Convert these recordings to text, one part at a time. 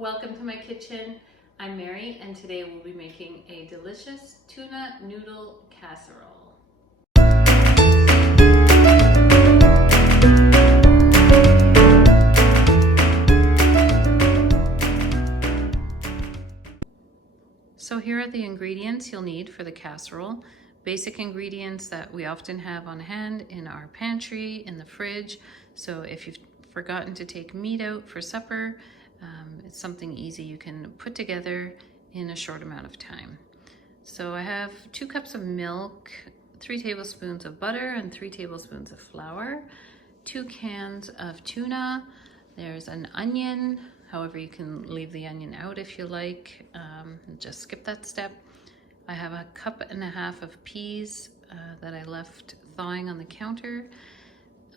Welcome to my kitchen. I'm Mary and today we'll be making a delicious tuna noodle casserole. So here are the ingredients you'll need for the casserole. Basic ingredients that we often have on hand in our pantry, in the fridge. So if you've forgotten to take meat out for supper, it's something easy you can put together in a short amount of time. So I have 2 cups of milk, 3 tablespoons of butter, and 3 tablespoons of flour, 2 cans of tuna, there's an onion, however you can leave the onion out if you like, just skip that step. I have a cup and a half of peas that I left thawing on the counter.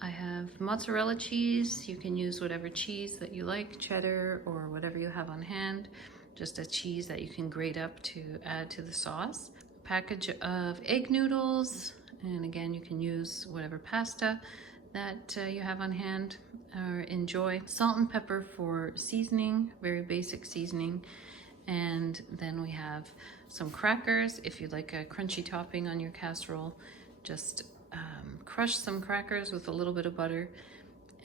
I have mozzarella cheese. You can use whatever cheese that you like, cheddar or whatever you have on hand, just a cheese that you can grate up to add to the sauce. A package of egg noodles, and again, you can use whatever pasta that you have on hand or enjoy. Salt and pepper for seasoning, very basic seasoning. And then we have some crackers. If you'd like a crunchy topping on your casserole, just crush some crackers with a little bit of butter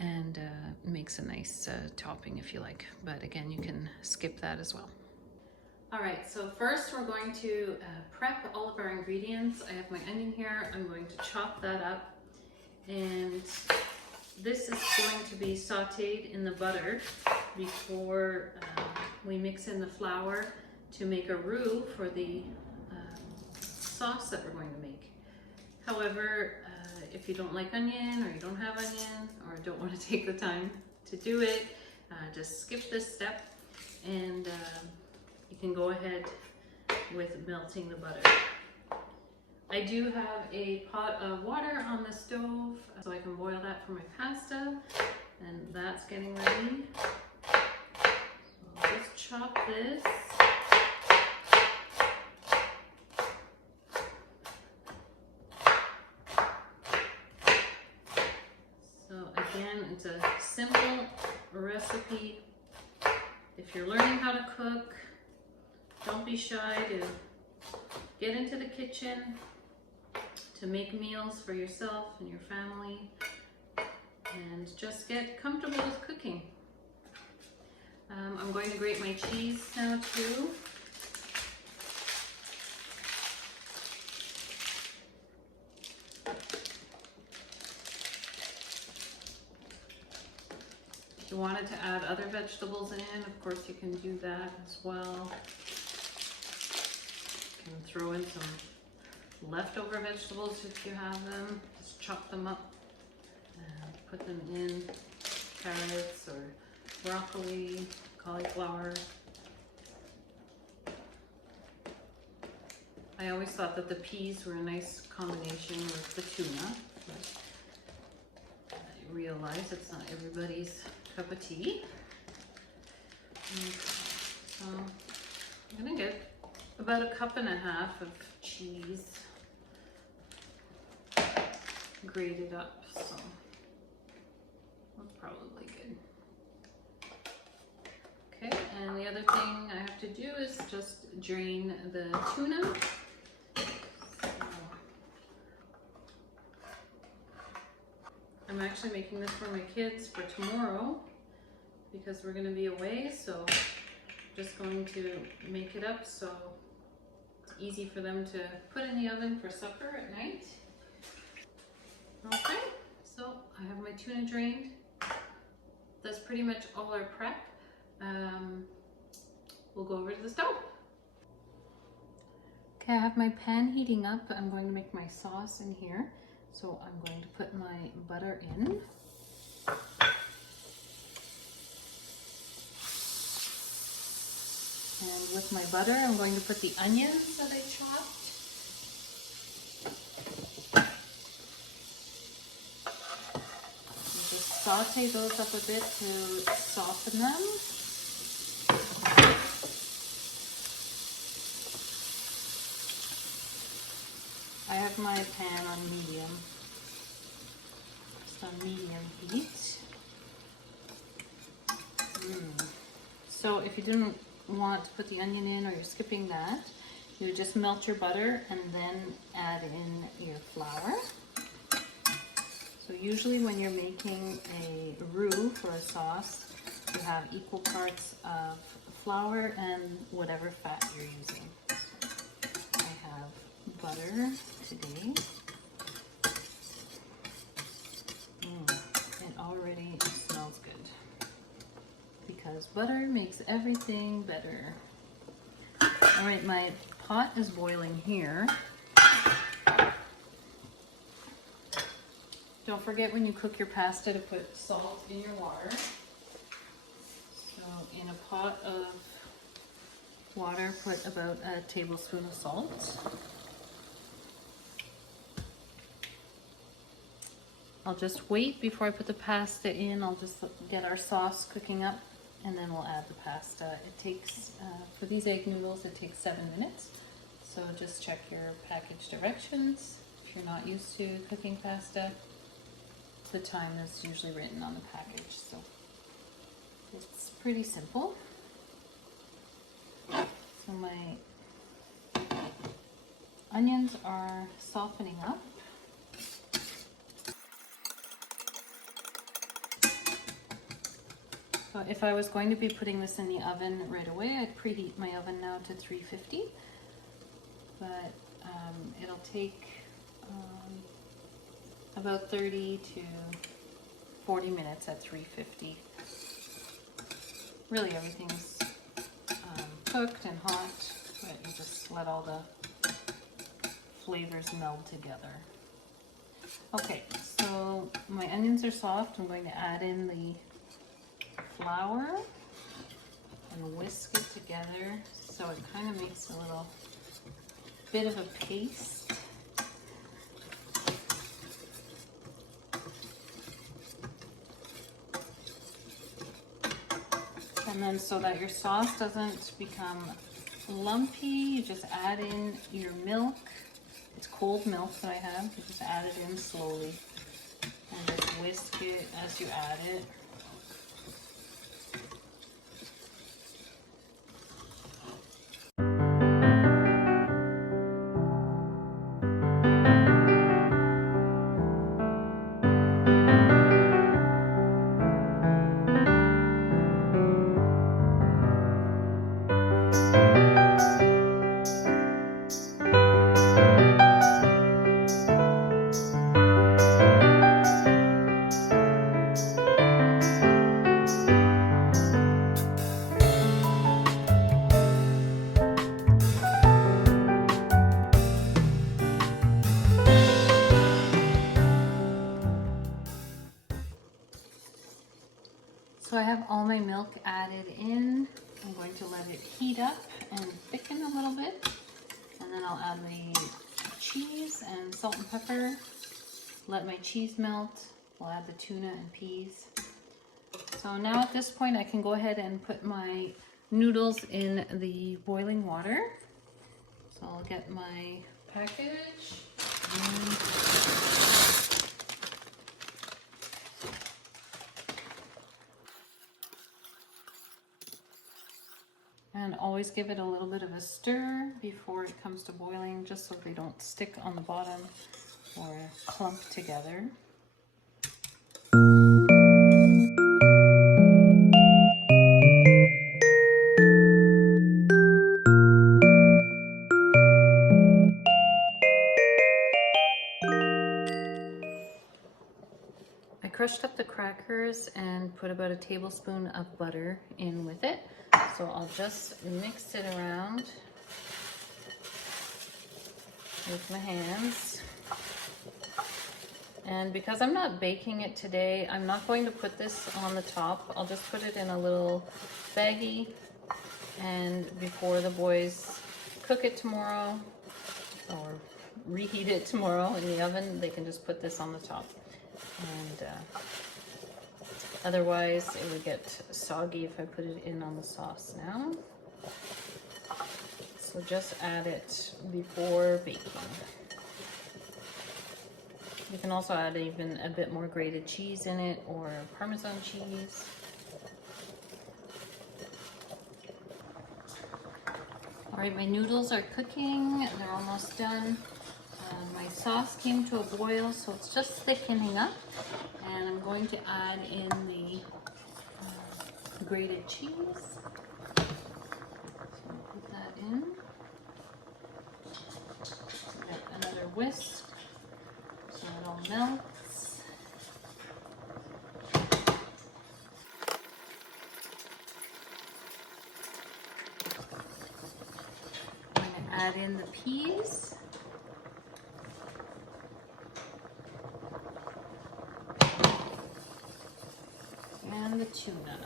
and makes a nice topping if you like. But again, you can skip that as well. All right, so first we're going to prep all of our ingredients. I have my onion here. I'm going to chop that up. And this is going to be sauteed in the butter before we mix in the flour to make a roux for the sauce that we're going to make. However, if you don't like onion or you don't have onion or don't want to take the time to do it, just skip this step and you can go ahead with melting the butter. I do have a pot of water on the stove so I can boil that for my pasta, and that's getting ready. So I'll just chop this. So again, it's a simple recipe. If you're learning how to cook, don't be shy to get into the kitchen, to make meals for yourself and your family, and just get comfortable with cooking. I'm going to grate my cheese now too. If you wanted to add other vegetables in, of course you can do that as well. You can throw in some leftover vegetables if you have them. Just chop them up and put them in. Carrots or broccoli, cauliflower. I always thought that the peas were a nice combination with the tuna, but I realize it's not everybody's cup of tea. Okay. So I'm gonna get about a cup and a half of cheese grated up, so that's probably good. Okay, and the other thing I have to do is just drain the tuna. So I'm actually making this for my kids for tomorrow because we're going to be away, so I'm just going to make it up so it's easy for them to put in the oven for supper at night. Okay, so I have my tuna drained. That's pretty much all our prep. We'll go over to the stove. Okay, I have my pan heating up. I'm going to make my sauce in here. So I'm going to put my butter in. And with my butter, I'm going to put the onions that I chopped. Just saute those up a bit to soften them. I have my pan on medium, just on medium heat. So if you didn't want to put the onion in, or you're skipping that, you would just melt your butter and then add in your flour. So usually when you're making a roux for a sauce, you have equal parts of flour and whatever fat you're using. I have butter today. It already smells good because butter makes everything better. All right, my pot is boiling here. Don't forget when you cook your pasta to put salt in your water. So in a pot of water, put about a tablespoon of salt. I'll just wait before I put the pasta in. I'll just get our sauce cooking up and then we'll add the pasta. It takes, for these egg noodles, it takes 7 minutes. So just check your package directions. If you're not used to cooking pasta, the time is usually written on the package. So it's pretty simple. So my onions are softening up. So if I was going to be putting this in the oven right away, I'd preheat my oven now to 350. But it'll take about 30 to 40 minutes at 350. Really everything's cooked and hot, but you just let all the flavors meld together. Okay, so my onions are soft. I'm going to add in the flour and whisk it together so it kind of makes a little bit of a paste. And then so that your sauce doesn't become lumpy, you just add in your milk. It's cold milk that I have. You just add it in slowly and just whisk it as you add it. So I have all my milk added in. I'm going to let it heat up and thicken a little bit. And then I'll add the cheese and salt and pepper. Let my cheese melt. I'll add the tuna and peas. So now at this point I can go ahead and put my noodles in the boiling water. So I'll get my package. And always give it a little bit of a stir before it comes to boiling, just so they don't stick on the bottom or clump together. I crushed up the crackers and put about a tablespoon of butter in with it. So I'll just mix it around with my hands. And because I'm not baking it today, I'm not going to put this on the top. I'll just put it in a little baggie, and before the boys cook it tomorrow or reheat it tomorrow in the oven, they can just put this on the top. And otherwise it would get soggy if I put it in on the sauce now. So just add it before baking. You can also add even a bit more grated cheese in it, or Parmesan cheese. All right, my noodles are cooking. They're almost done. My sauce came to a boil, so it's just thickening up. And I'm going to add in the grated cheese. So I'll put that in. Another whisk so it all melts. I'm going to add in the peas. And the tuna.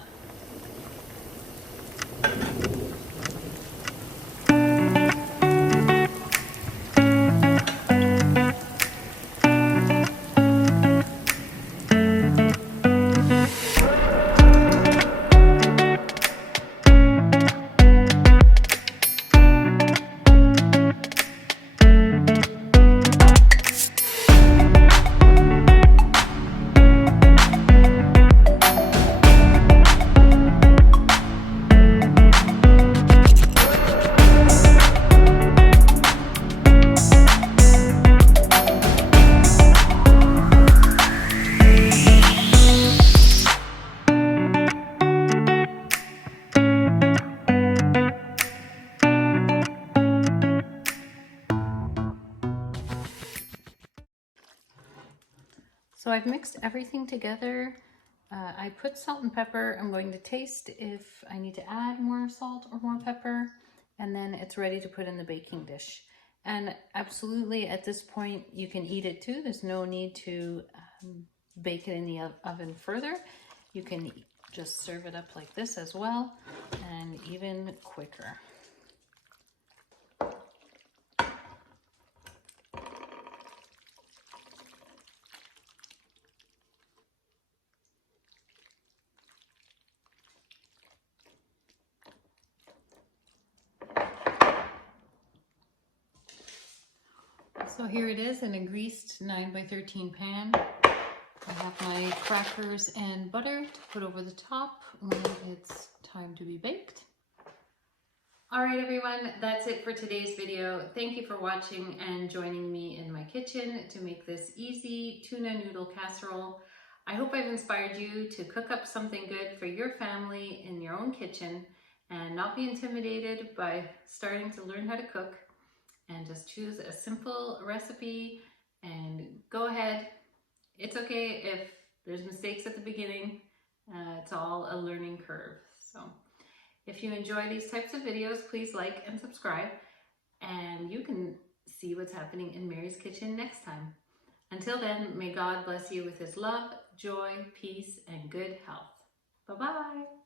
So I've mixed everything together. I put salt and pepper. I'm going to taste if I need to add more salt or more pepper, and then it's ready to put in the baking dish. And absolutely at this point you can eat it too. There's no need to bake it in the oven further. You can just serve it up like this as well, and even quicker. So here it is in a greased 9x13 pan. I have my crackers and butter to put over the top when it's time to be baked. All right, everyone, that's it for today's video. Thank you for watching and joining me in my kitchen to make this easy tuna noodle casserole. I hope I've inspired you to cook up something good for your family in your own kitchen and not be intimidated by starting to learn how to cook, and just choose a simple recipe and go ahead. It's okay if there's mistakes at the beginning. It's all a learning curve. So if you enjoy these types of videos, please like and subscribe, and you can see what's happening in Mary's kitchen next time. Until then, may God bless you with his love, joy, peace, and good health. Bye-bye.